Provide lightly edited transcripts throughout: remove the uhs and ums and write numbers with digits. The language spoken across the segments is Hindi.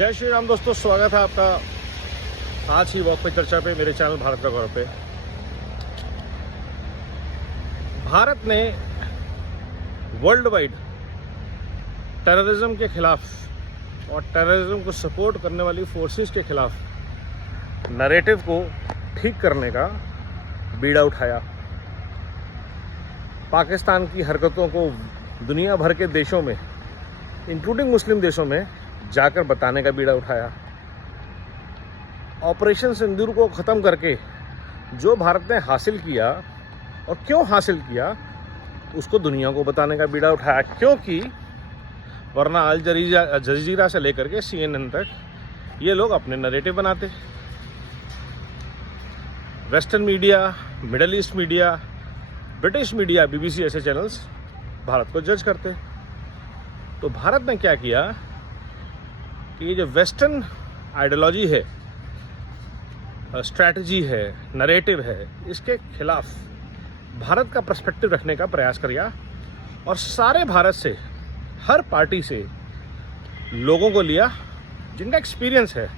जय श्री राम दोस्तों, स्वागत है आपका आज ही वॉक पे चर्चा पे मेरे चैनल भारत का गौरव पे। भारत ने वर्ल्ड वाइड टेररिज्म के खिलाफ और टेररिज्म को सपोर्ट करने वाली फोर्सेस के खिलाफ नैरेटिव को ठीक करने का बीड़ा उठाया। पाकिस्तान की हरकतों को दुनिया भर के देशों में इंक्लूडिंग मुस्लिम देशों में जाकर बताने का बीड़ा उठाया। ऑपरेशन सिंदूर को ख़त्म करके जो भारत ने हासिल किया और क्यों हासिल किया उसको दुनिया को बताने का बीड़ा उठाया, क्योंकि वरना अल जजीरा से लेकर के CNN तक ये लोग अपने नैरेटिव बनाते। Western media, middle east media, British media, BBC ऐसे चैनल्स भारत को जज करते। तो भारत ने क्या किया कि ये जो वेस्टर्न आइडियोलॉजी है, स्ट्रैटेजी है, नैरेटिव है, इसके खिलाफ भारत का पर्सपेक्टिव रखने का प्रयास किया और सारे भारत से, हर पार्टी से लोगों को लिया जिनका एक्सपीरियंस है,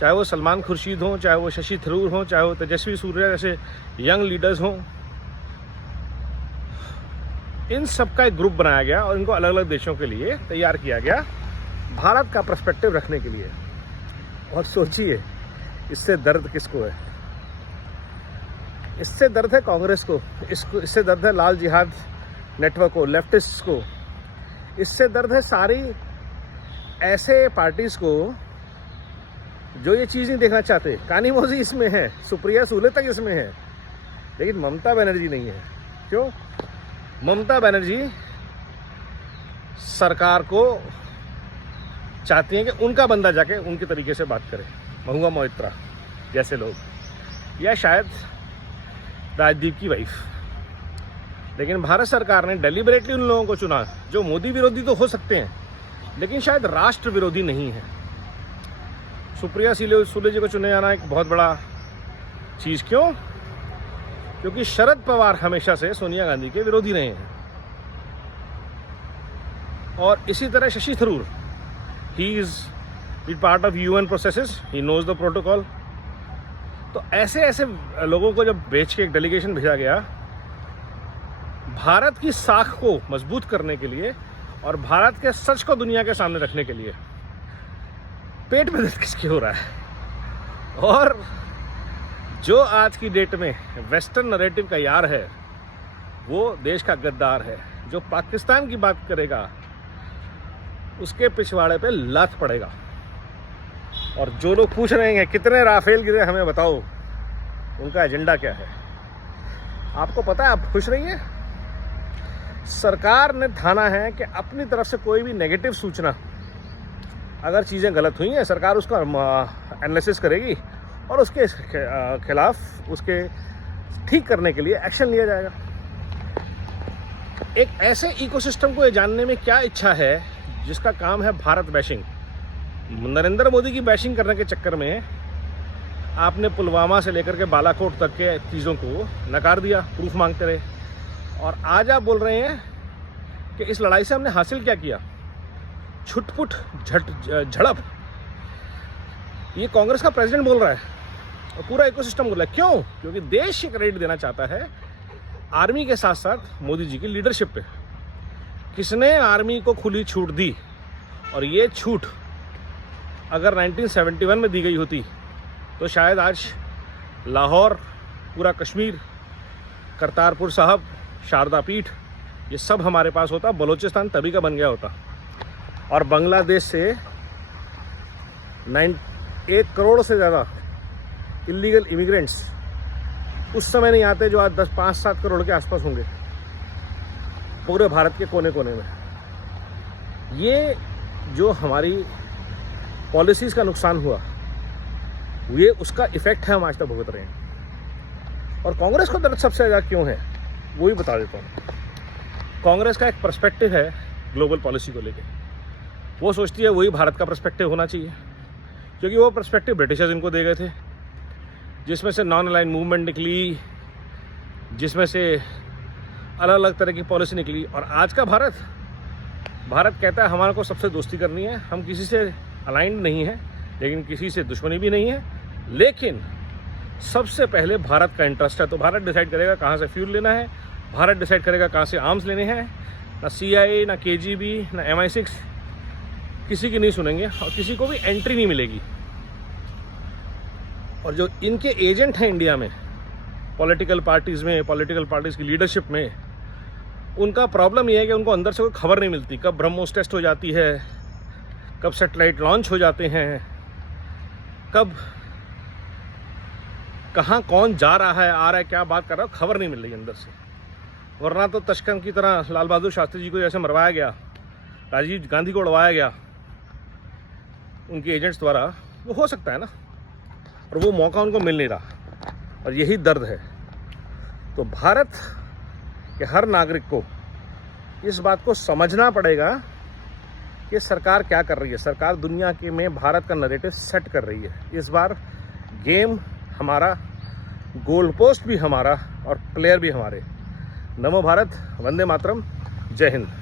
चाहे वो सलमान खुर्शीद हों, चाहे वो शशि थरूर हों, चाहे वो तेजस्वी सूर्या जैसे यंग लीडर्स हों। इन सब का एक ग्रुप बनाया गया और इनको अलग अलग देशों के लिए तैयार किया गया भारत का पर्सपेक्टिव रखने के लिए। और सोचिए इससे दर्द किसको है? इससे दर्द है कांग्रेस को, इससे दर्द है लाल जिहाद नेटवर्क को, लेफ्टिस्ट को, इससे दर्द है सारी ऐसे पार्टीज को जो ये चीज़ नहीं देखना चाहते। कानी मोदी इसमें है, सुप्रिया सूले तक इसमें है, लेकिन ममता बनर्जी नहीं है। क्यों? ममता बनर्जी सरकार को चाहती हैं कि उनका बंदा जाके उनके तरीके से बात करे, महुआ मोइत्रा जैसे लोग, या शायद राजदीप की वाइफ। लेकिन भारत सरकार ने डेलिबरेटली उन लोगों को चुना जो मोदी विरोधी तो हो सकते हैं लेकिन शायद राष्ट्र विरोधी नहीं है। सुप्रिया सूले जी को चुने जाना एक बहुत बड़ा चीज़। क्यों? क्योंकि शरद पवार हमेशा से सोनिया गांधी के विरोधी रहे हैं। और इसी तरह Shashi Tharoor, he is part of UN processes, he knows the protocol. तो ऐसे ऐसे लोगों को जब बेच के एक डेलीगेशन भेजा गया भारत की साख को मजबूत करने के लिए और भारत के सच को दुनिया के सामने रखने के लिए, पेट में दर्द किसके हो रहा है? और जो आज की डेट में वेस्टर्न नैरेटिव का यार है वो देश का गद्दार है। जो पाकिस्तान की बात करेगा उसके पिछवाड़े पे लात पड़ेगा। और जो लोग पूछ रहे हैं कितने राफेल गिरे हमें बताओ, उनका एजेंडा क्या है आपको पता है? आप खुश रहिए। सरकार ने ठाना है कि अपनी तरफ से कोई भी नेगेटिव सूचना, अगर चीज़ें गलत हुई हैं, सरकार उसका एनालिसिस करेगी और उसके खिलाफ उसके ठीक करने के लिए एक्शन लिया जाएगा। एक ऐसे इकोसिस्टम को ये जानने में क्या इच्छा है जिसका काम है भारत बैशिंग। नरेंद्र मोदी की बैशिंग करने के चक्कर में आपने पुलवामा से लेकर के बालाकोट तक के चीज़ों को नकार दिया, प्रूफ मांगते रहे, और आज आप बोल रहे हैं कि इस लड़ाई से हमने हासिल क्या किया? छुटपुट झड़प। ये कांग्रेस का प्रेसिडेंट बोल रहा है और पूरा इकोसिस्टम बोल रहा है। क्यों? क्योंकि देश क्रेडिट देना चाहता है आर्मी के साथ साथ मोदी जी की लीडरशिप पे। किसने आर्मी को खुली छूट दी? और ये छूट अगर 1971 में दी गई होती तो शायद आज लाहौर, पूरा कश्मीर, करतारपुर साहब, शारदा पीठ, ये सब हमारे पास होता। बलूचिस्तान तभी का बन गया होता। और बांग्लादेश से 1 करोड़ से ज़्यादा इलीगल इमिग्रेंट्स उस समय नहीं आते जो आज 5-7 करोड़ के आसपास होंगे पूरे भारत के कोने कोने में। ये जो हमारी पॉलिसीज़ का नुकसान हुआ, ये उसका इफ़ेक्ट है, हम आज तक भुगत रहे हैं। और कांग्रेस को दर्द सबसे ज़्यादा क्यों है वो भी बता देता हूँ। कांग्रेस का एक पर्सपेक्टिव है ग्लोबल पॉलिसी को लेकर। वो सोचती है वही भारत का पर्सपेक्टिव होना चाहिए, क्योंकि वो पर्सपेक्टिव ब्रिटिशर्स इनको दे गए थे, जिसमें से नॉन अलाइन मूवमेंट निकली, जिसमें से अलग अलग तरह की पॉलिसी निकली। और आज का भारत कहता है हमारे को सबसे दोस्ती करनी है, हम किसी से अलाइंड नहीं है, लेकिन किसी से दुश्मनी भी नहीं है। लेकिन सबसे पहले भारत का इंटरेस्ट है, तो भारत डिसाइड करेगा कहाँ से फ्यूल लेना है, भारत डिसाइड करेगा कहाँ से आर्म्स लेने हैं। ना CIA, ना KGB, ना MI6 किसी की नहीं सुनेंगे और किसी को भी एंट्री नहीं मिलेगी। और जो इनके एजेंट हैं इंडिया में, पॉलिटिकल पार्टीज़ में, पॉलिटिकल पार्टीज़ की लीडरशिप में, उनका प्रॉब्लम ये है कि उनको अंदर से कोई खबर नहीं मिलती, कब ब्रह्मोस टेस्ट हो जाती है, कब सैटेलाइट लॉन्च हो जाते हैं, कब कहाँ कौन जा रहा है, आ रहा है, क्या बात कर रहा है, खबर नहीं मिल रही अंदर से। वरना तो तशकंद की तरह लाल बहादुर शास्त्री जी को जैसे मरवाया गया, राजीव गांधी को उड़वाया गया उनके एजेंट्स द्वारा, वो हो सकता है ना, और वो मौका उनको मिल नहीं रहा, और यही दर्द है। तो भारत के हर नागरिक को इस बात को समझना पड़ेगा कि सरकार क्या कर रही है। सरकार दुनिया के में भारत का नैरेटिव सेट कर रही है। इस बार गेम हमारा, गोल पोस्ट भी हमारा और प्लेयर भी हमारे। नमो भारत, वंदे मातरम, जय हिंद।